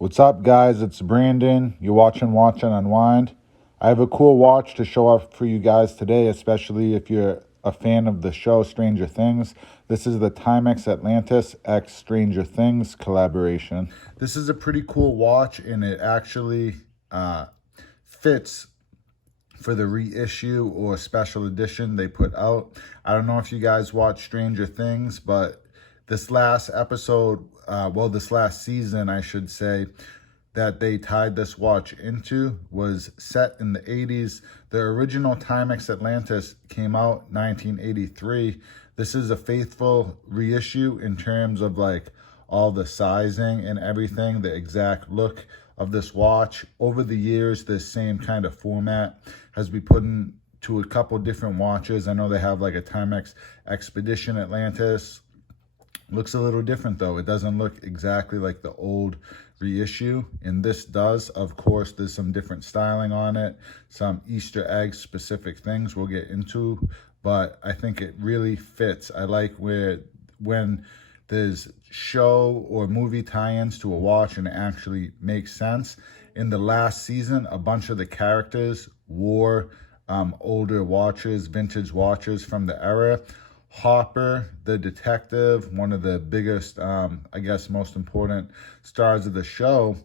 What's up, guys? It's Brandon. You're watching Watch and Unwind. I have a cool watch to show off for you guys today, especially if you're a fan of the show Stranger Things. This is the Timex Atlantis X Stranger Things collaboration. This is a pretty cool watch, and it actually fits for the reissue or special edition they put out. I don't know if you guys watch Stranger Things, but this last episode, this last season, I should say, that they tied this watch into was set in the 80s. The original Timex Atlantis came out 1983. This is a faithful reissue in terms of like all the sizing and everything, the exact look of this watch. Over the years, this same kind of format has been put into a couple different watches. I know they have like a Timex Expedition Atlantis. Looks a little different though. It doesn't look exactly like the old reissue, and this does. Of course, there's some different styling on it, some Easter egg specific things we'll get into, but I think it really fits. I like when there's show or movie tie-ins to a watch and it actually makes sense. In the last season, a bunch of the characters wore older watches, vintage watches from the era. Hopper, the detective, one of the biggest, most important stars of the show,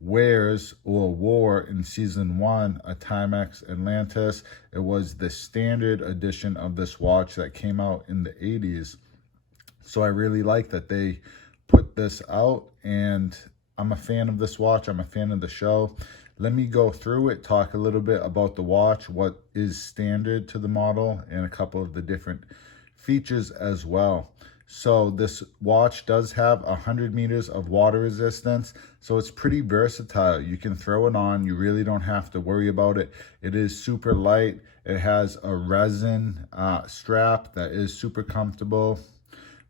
wore in season 1 a Timex Atlantis. It was the standard edition of this watch that came out in the 80s. So I really like that they put this out, and I'm a fan of this watch. I'm a fan of the show. Let me go through it, talk a little bit about the watch, what is standard to the model, and a couple of the different features as well. So this watch does have 100 meters of water resistance, so it's pretty versatile. You can throw it on, you really don't have to worry about it. It is super light. It has a resin strap that is super comfortable.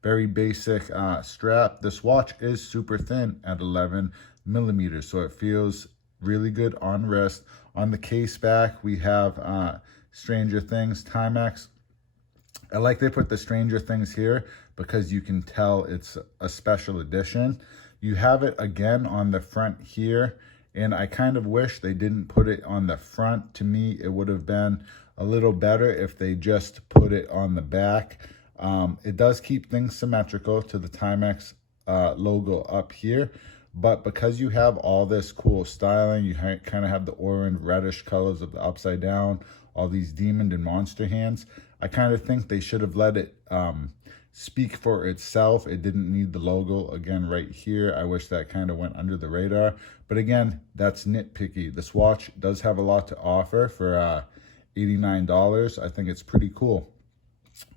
Very basic strap. This watch is super thin at 11 millimeters, so it feels really good on wrist. On the case back, we have Stranger Things Timex. I like they put the Stranger Things here because you can tell it's a special edition. You have it again on the front here, and I kind of wish they didn't put it on the front. To me, it would have been a little better if they just put it on the back. It does keep things symmetrical to the Timex logo up here, but because you have all this cool styling, you kind of have the orange reddish colors of the upside down, all these demon and monster hands, I kind of think they should have let it speak for itself. It didn't need the logo again right here. I wish that kind of went under the radar, but again, that's nitpicky. This watch does have a lot to offer for $89. I think it's pretty cool.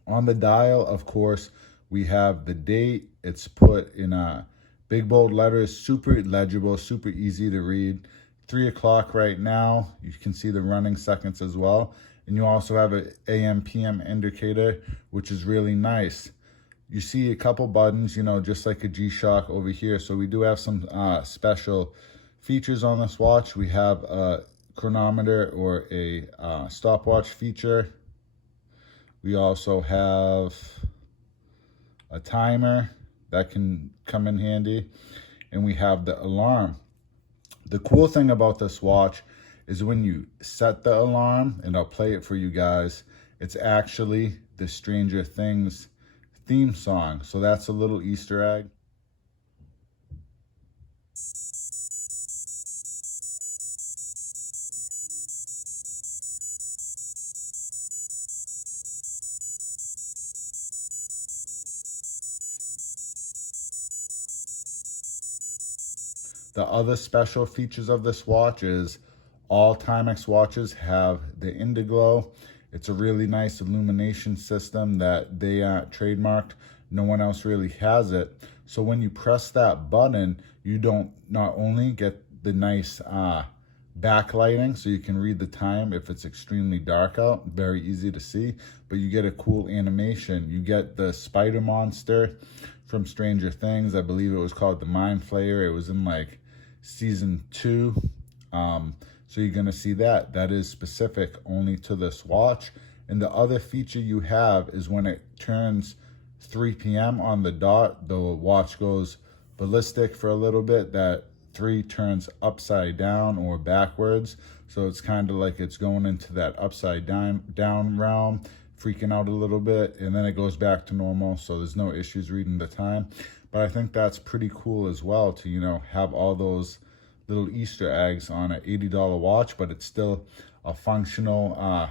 On the dial, of course, we have the date. It's put in big bold letters, super legible, super easy to read. 3 o'clock right now. You can see the running seconds as well. And you also have an AM PM indicator, which is really nice. You see a couple buttons, just like a G-Shock over here. So we do have some special features on this watch. We have a chronometer or a stopwatch feature. We also have a timer that can come in handy. And we have the alarm. The cool thing about this watch is when you set the alarm, and I'll play it for you guys, it's actually the Stranger Things theme song. So that's a little Easter egg. The other special features of this watch is all Timex watches have the Indiglow. It's a really nice illumination system that they trademarked. No one else really has it. So when you press that button, you don't not only get the nice backlighting so you can read the time if it's extremely dark out, very easy to see, but you get a cool animation. You get the spider monster from Stranger Things. I believe it was called the Mind Flayer. It was in like season 2. So you're going to see that. That is specific only to this watch. And the other feature you have is when it turns 3 p.m. on the dot, the watch goes ballistic for a little bit. That 3 turns upside down or backwards. So it's kind of like it's going into that upside down realm, freaking out a little bit, and then it goes back to normal. So there's no issues reading the time. But I think that's pretty cool as well to, you know, have all those little Easter eggs on an $80 watch, but it's still a functional,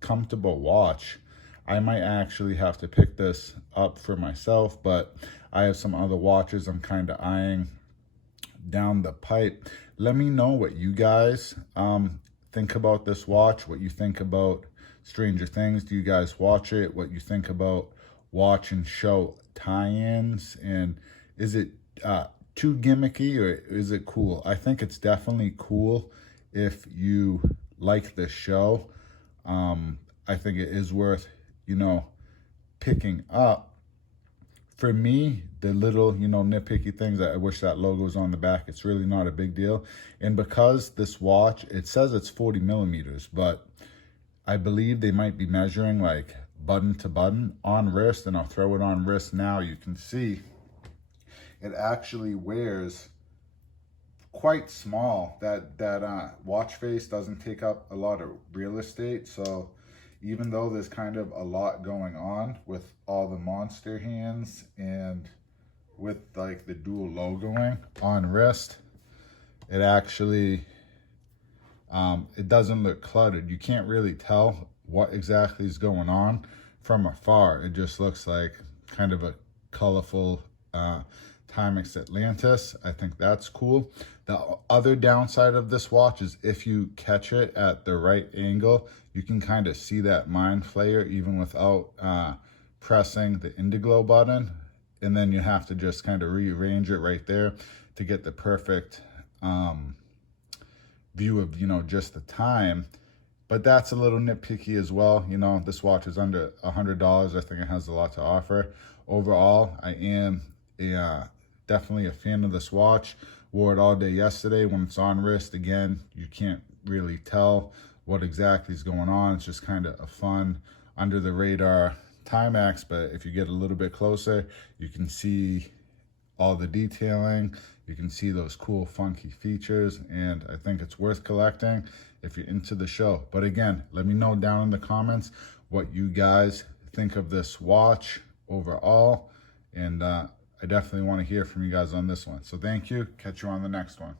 comfortable watch. I might actually have to pick this up for myself, but I have some other watches I'm kind of eyeing down the pipe. Let me know what you guys think about this watch, what you think about Stranger Things. Do you guys watch it? What you think about watch and show tie-ins, and is it too gimmicky, or is it cool? I think it's definitely cool if you like this show. I think it is worth, you know, picking up. For me, the little, you know, nitpicky things, I wish that logo was on the back. It's really not a big deal. And because this watch, it says it's 40 millimeters, but I believe they might be measuring like button to button on wrist, and I'll throw it on wrist now. You can see it actually wears quite small. That watch face doesn't take up a lot of real estate. So even though there's kind of a lot going on with all the monster hands and with like the dual logoing on wrist, it actually, it doesn't look cluttered. You can't really tell what exactly is going on from afar. It just looks like kind of a colorful Timex Atlantis. I think that's cool. The other downside of this watch is if you catch it at the right angle, you can kind of see that mind flayer even without pressing the Indiglo button. And then you have to just kind of rearrange it right there to get the perfect view of, you know, just the time. But that's a little nitpicky as well. You know, this watch is under $100. I think it has a lot to offer. Overall, I am definitely a fan of this watch. Wore it all day yesterday. When it's on wrist, again, you can't really tell what exactly is going on. It's just kind of a fun, under the radar Timex. But if you get a little bit closer, you can see all the detailing. You can see those cool, funky features. And I think it's worth collecting if you're into the show. But again, let me know down in the comments what you guys think of this watch overall. And I definitely want to hear from you guys on this one. So thank you. Catch you on the next one.